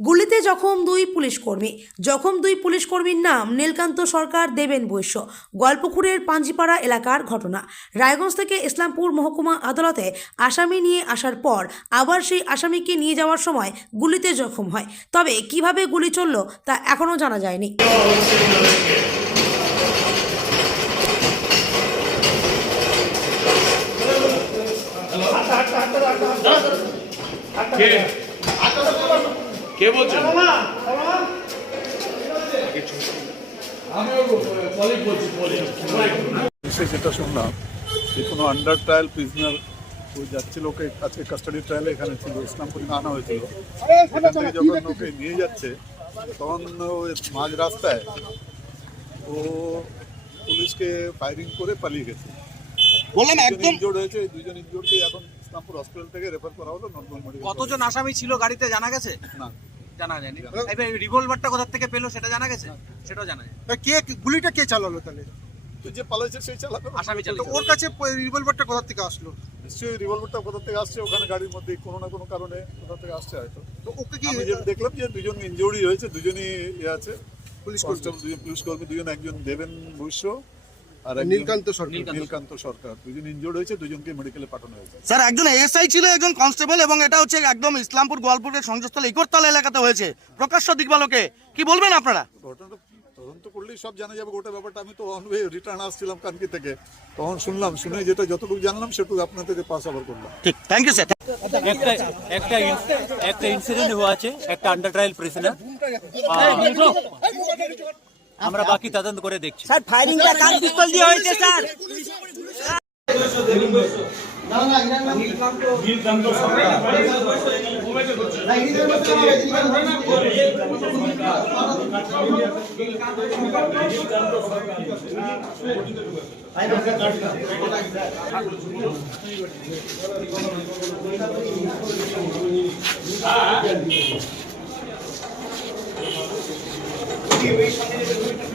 গুলিতে জখম দুই পুলিশ কর্মী জখম দুই পুলিশ কর্মীর নাম নীলকান্ত সরকার দেবেন বৈশ্য গল্পখুরের পাঞ্জিপাড়া এলাকার ঘটনা রায়গঞ্জ থেকে ইসলামপুর মহকুমা আদালতে আসামি নিয়ে আসার পর আবার সেই আসামিকে নিয়ে যাওয়ার সময় গুলিতে জখম হয় তবে কীভাবে গুলি চলল তা এখনও জানা যায়নি কে কে বলছেন? যেটা শুনলাম যে কোনো আন্ডার ট্রায়াল প্রিজনার ওই যাচ্ছিল ওকে আজকে কাস্টাডি ট্রায়ালে এখানে ছিল ইসলামপুরে আনা হয়েছিল। এখান থেকে যখন ওকে নিয়ে যাচ্ছে তখন ওই মাঝ রাস্তায় ও পুলিশকে ফায়ারিং করে পালিয়ে গেছে। বললাম দুজন একদম ইনজোর্ড হয়েছে দুজন ইনজোর্ডকে এখন ইসলামপুর হসপিটাল থেকে রেফার করা হলো নর্মাল কতজন আসামি ছিল গাড়িতে জানা গেছে? না। জানা যায়নি। এবার রিভলভারটা কোথা থেকে পেল সেটা জানা গেছে? সেটাও জানা যায় কে গুলিটা কে চালালো তাহলে? তো যে পালাইছে সেই চালাবে আসামি তো ওর কাছে রিভলভারটা কোথা থেকে আসলো? নিশ্চয়ই রিভলভারটা কোথা থেকে আসছে? ওখানে গাড়ির মধ্যে কোনো না কোনো কারণে কোথা থেকে আসছে হয়তো। তো ওকে কি দেখলাম যে দুজন ইনজুরি হয়েছে দুজনই ইয়ে আছে। পুলিশ কনস্টেবল দুজন পুলিশ কর্মী দুজন একজন দেবেন বৈশ্য আর নীলকান্ত সরকার। নীলকান্ত সরকার। দুজন ইনজুর্ড হয়েছে দুজনকে মেডিকেলে পাঠানো হয়েছে। স্যার একজন এএসআই ছিল একজন কনস্টেবল এবং এটা হচ্ছে একদম ইসলামপুর গোয়ালপুরের সংযোগস্থল ইকরতলা এলাকাতে হয়েছে। প্রকাশ্য দিকবালকে কি বলবেন আপনারা? ঘটনাটা তদন্ত করলেই সব জানা যাবে গোটা ব্যাপারটা। আমি তো অন রিটার্ন আসছিলাম কানকি থেকে। তখন শুনলাম শুনে যেটা যতটুকু জানলাম সেটুকু আপনাদের পাস করলাম। ঠিক থ্যাংক ইউ স্যার একটা একটা একটা ইনসিডেন্ট হয়েছে একটা আন্ডার ট্রায়াল আমরা বাকি তদন্ত করে দেখছি স্যার ফায়ারিংটা কার পিস্তল দিয়ে হয়েছে স্যার